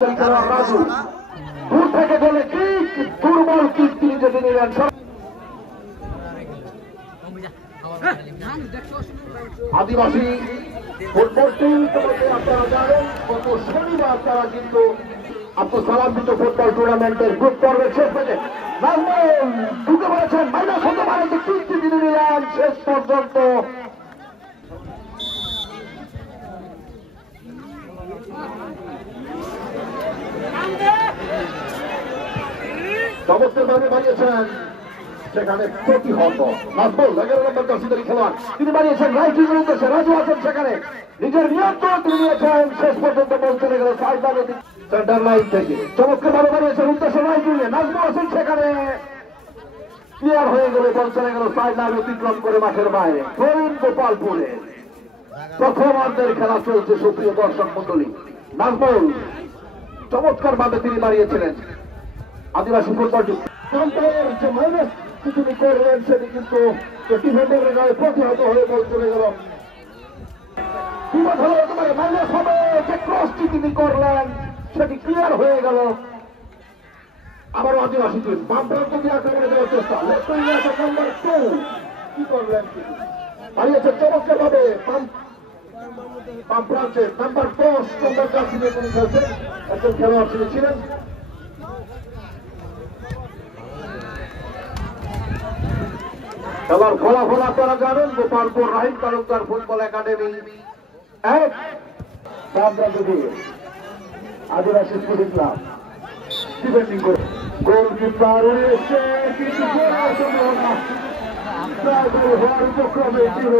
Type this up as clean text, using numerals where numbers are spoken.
রাজু দূর থেকে গেলে কিক দুর্বল কিক তিনি যেতে নিলেন। আদিবাসী ফুটবল টিম তোমাকে আপনারা জানেন গত শনিবার তারা কিন্তু আব্দুল সালাম কিন্তু ফুটবল টুর্নামেন্টের গ্রুপ পর্বের শেষ ম্যাচে নাজমুল ঢুকে পড়েছেন, মাইনাস হতে পারে যে কিক তিনি নিলেন শেষ পর্যন্ত। চমৎকার ভাবে বানিয়েছেন, সেখানে প্রতিহত নাজমুল 11 নম্বর জার্সিধারী খেলোয়াড় তিনি বানিয়েছেন রাইট উইংয়ের উদ্দেশ্যে। রাজু আছেন সেখানে, নিজের নিয়ন্ত্রণ তিনি নিয়েছেন, শেষ পর্যন্ত বল চলে গেল সাইড লাইনে সেন্টার লাইন থেকে। চমৎকার ভাবে বানিয়েছেন উদ্দেশ্যে রাইট উইংয়ে, নাজমুল আছেন সেখানে, ক্লিয়ার হয়ে গেলে বল চলে গেল সাইড লাইন অতিক্রম করে মাঠের বাইরে। প্রবীণ গোপালপুরে প্রথমার্ধের খেলা চলছে। সুপ্রিয় দর্শক মন্ডলী, নাজমুল চমৎকার ভাবে তিনি বাড়িয়েছিলেন আদিবাসী ফুটবলটি। যে মাইনাস তিনি করলেন সেটি কিন্তু ডিফেন্ডারের গায়ে প্রতিহত হয়ে বল চলে গেল। বিপদ হলে তোমার মাইনাস হবে, যে ক্রসটি তিনি করলেন সেটি ক্লিয়ার হয়ে গেল। আবারও আদিবাসী টিম বাম প্রান্ত দিয়ে আক্রমণে দেওয়ার চেষ্টা, লেফট উইংয়ে আছে নাম্বার 2 কি করলেন হারিয়েছে চমৎকার ভাবে বাম প্রান্তে নাম্বার 10 নম্বর জার্সি নিয়ে তিনি খেলছেন, একজন খেলোয়াড় তিনি ছিলেন। খেলার ফলাফল আপনারা জানেন, গোপালপুর রাহিম তালুকদার ফুটবল একাডেমি 1, আদিবাসী স্পোর্টিং ক্লাব ডিফেন্ডিং করে গোলকিপার এসে কিছু করার সম্ভাবনা হওয়ার উপক্রমে ছিল।